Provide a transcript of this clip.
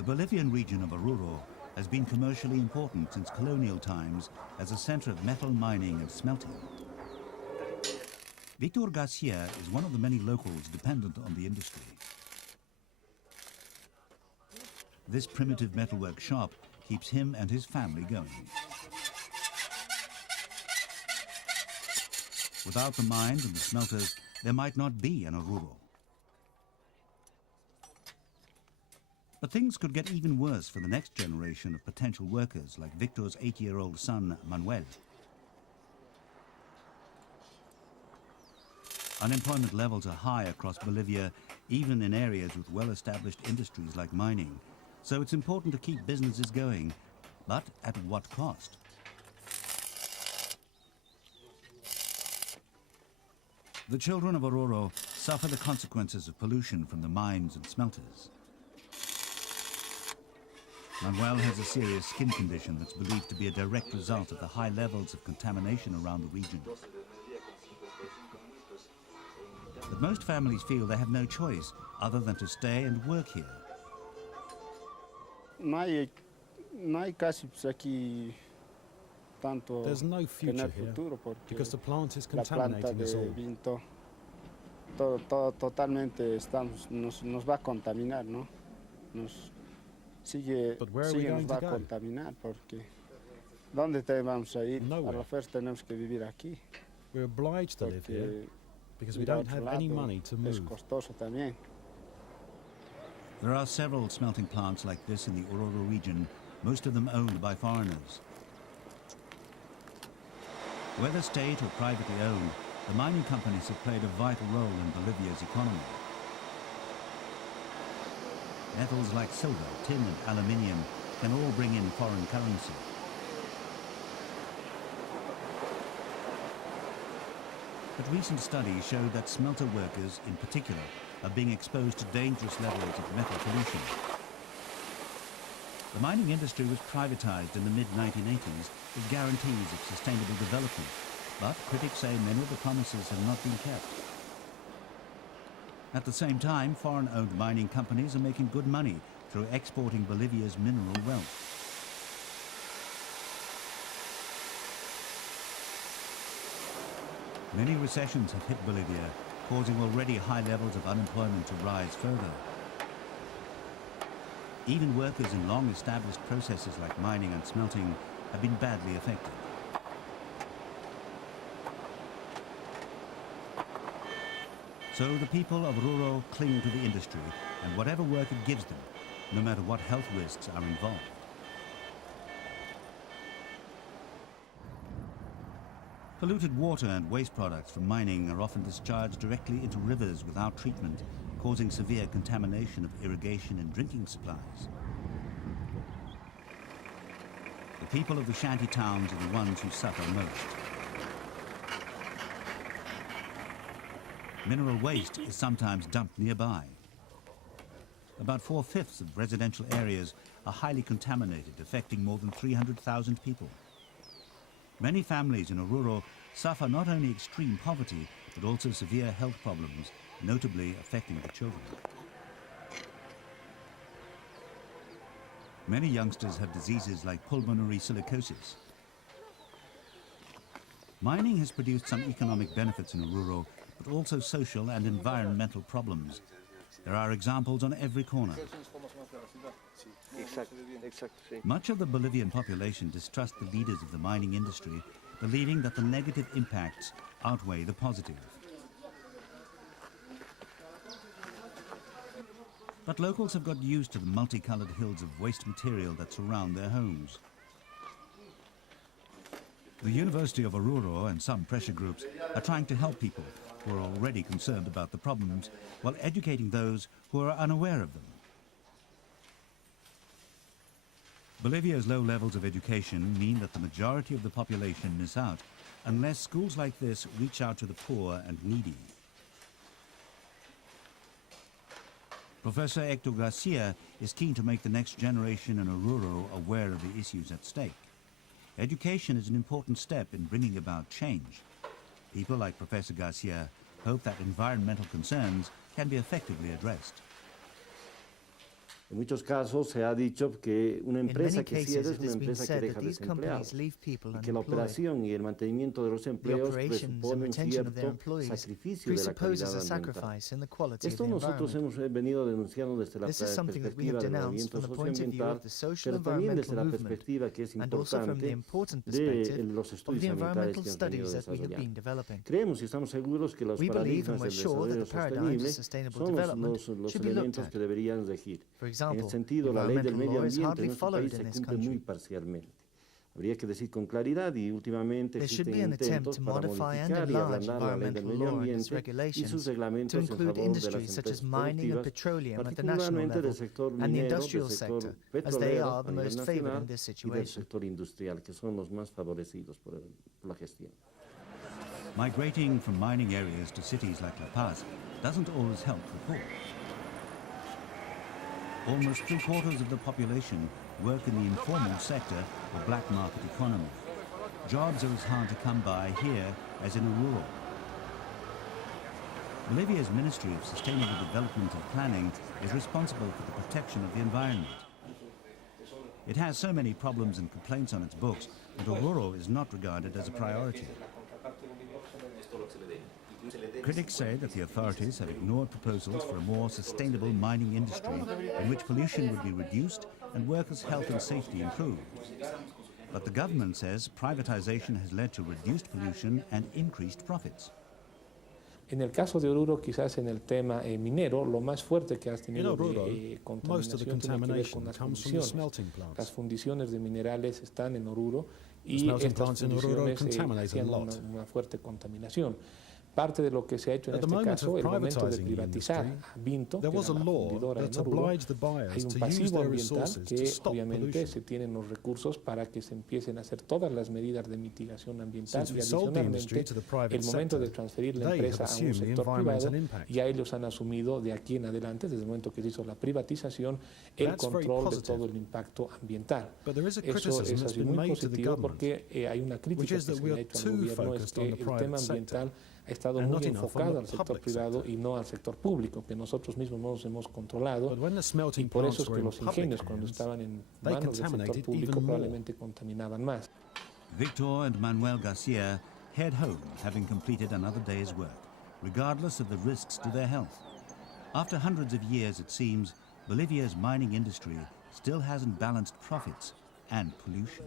The Bolivian region of Oruro has been commercially important since colonial times as a center of metal mining and smelting. Hector Garcia is one of the many locals dependent on the industry. This primitive metalwork shop keeps him and his family going. Without the mines and the smelters, there might not be an Oruro. But things could get even worse for the next generation of potential workers like Victor's 8-year-old son, Manuel. Unemployment levels are high across Bolivia, even in areas with well-established industries like mining. So it's important to keep businesses going, but at what cost? The children of Oruro suffer the consequences of pollution from the mines and smelters. Manuel has a serious skin condition that's believed to be a direct result of the high levels of contamination around the region. But most families feel they have no choice other than to stay and work here. There's no future here because the plant is contaminating us all. But where are we going to go? Nowhere. We're obliged to live here because we don't have any money to move. There are several smelting plants like this in the Oruro region, most of them owned by foreigners. Whether state or privately owned, the mining companies have played a vital role in Bolivia's economy. Metals like silver, tin and aluminium can all bring in foreign currency. But recent studies show that smelter workers, in particular, are being exposed to dangerous levels of metal pollution. The mining industry was privatized in the mid-1980s with guarantees of sustainable development, but critics say many of the promises have not been kept. At the same time, foreign-owned mining companies are making good money through exporting Bolivia's mineral wealth. Many recessions have hit Bolivia, causing already high levels of unemployment to rise further. Even workers in long-established processes like mining and smelting have been badly affected. So the people of Oruro cling to the industry and whatever work it gives them, no matter what health risks are involved. Polluted water and waste products from mining are often discharged directly into rivers without treatment, causing severe contamination of irrigation and drinking supplies. The people of the shanty towns are the ones who suffer most. Mineral waste is sometimes dumped nearby. About 4/5 of residential areas are highly contaminated, affecting more than 300,000 people. Many families in Oruro suffer not only extreme poverty, but also severe health problems, notably affecting the children. Many youngsters have diseases like pulmonary silicosis. Mining has produced some economic benefits in Oruro, but also social and environmental problems. There are examples on every corner. Much of the Bolivian population distrust the leaders of the mining industry, believing that the negative impacts outweigh the positive. But locals have got used to the multicolored hills of waste material that surround their homes. The University of Oruro and some pressure groups are trying to help people who are already concerned about the problems while educating those who are unaware of them. Bolivia's low levels of education mean that the majority of the population miss out unless schools like this reach out to the poor and needy. Professor Hector Garcia is keen to make the next generation in Oruro aware of the issues at stake. Education is an important step in bringing about change. People like Professor Garcia hope that environmental concerns can be effectively addressed. En muchos casos se ha dicho que una empresa que cierra es una empresa que deja desempleados y que la operación y el mantenimiento de los empleos presupone un cierto sacrificio de la calidad ambiental. Esto nosotros hemos venido denunciando desde la perspectiva del movimiento socioambiental, pero también desde la perspectiva que es importante de los estudios ambientales que hemos venido desarrollando. Creemos y estamos seguros que los paradigmas del desarrollo sostenible son los elementos que deberían regir. En ese sentido, la ley del medio ambiente en nuestro país se cumple muy parcialmente. Habría que decir con claridad y últimamente existen intentos para modificar y ablandar la ley del medio ambiente y sus reglamentos en favor de las empresas productivas, particularmente del sector minero, del sector petrolero a nivel nacional y del sector industrial, que son los más favorecidos por la gestión. Migrating from mining areas to cities like La Paz doesn't always help the poor. Almost 3/4 of the population work in the informal sector or black market economy. Jobs are as hard to come by here as in Oruro. Bolivia's Ministry of Sustainable Development and Planning is responsible for the protection of the environment. It has so many problems and complaints on its books that Oruro is not regarded as a priority. Critics say that the authorities have ignored proposals for a more sustainable mining industry in which pollution would be reduced and workers' health and safety improved. But the government says privatization has led to reduced pollution and increased profits. En el caso de Oruro, quizás en el tema minero, lo más fuerte que has tenido de contaminación tiene que ver con las fundiciones. Las fundiciones de minerales están en Oruro y estas fundiciones tienen una fuerte contaminación. Parte de lo que se ha hecho en este caso, el momento de privatizar a Vinto, que era la fundidora en Oruro, hay un pasivo ambiental que obviamente se tienen los recursos para que se empiecen a hacer todas las medidas de mitigación ambiental y adicionalmente el momento de transferir la empresa a un sector privado, ya ellos han asumido de aquí en adelante, desde el momento que se hizo la privatización, el control de todo el impacto ambiental. Eso es así muy positivo porque hay una crítica que se le ha hecho al gobierno, es que el tema ambiental ha estado muy enfocado al sector privado y no al sector público, que nosotros mismos nos hemos controlado, y por eso es que los ingenios cuando estaban en manos del sector público probablemente contaminaban más. Hector and Manuel Garcia head home having completed another day's work, regardless of the risks to their health. After hundreds of years, it seems, Bolivia's mining industry still hasn't balanced profits and pollution.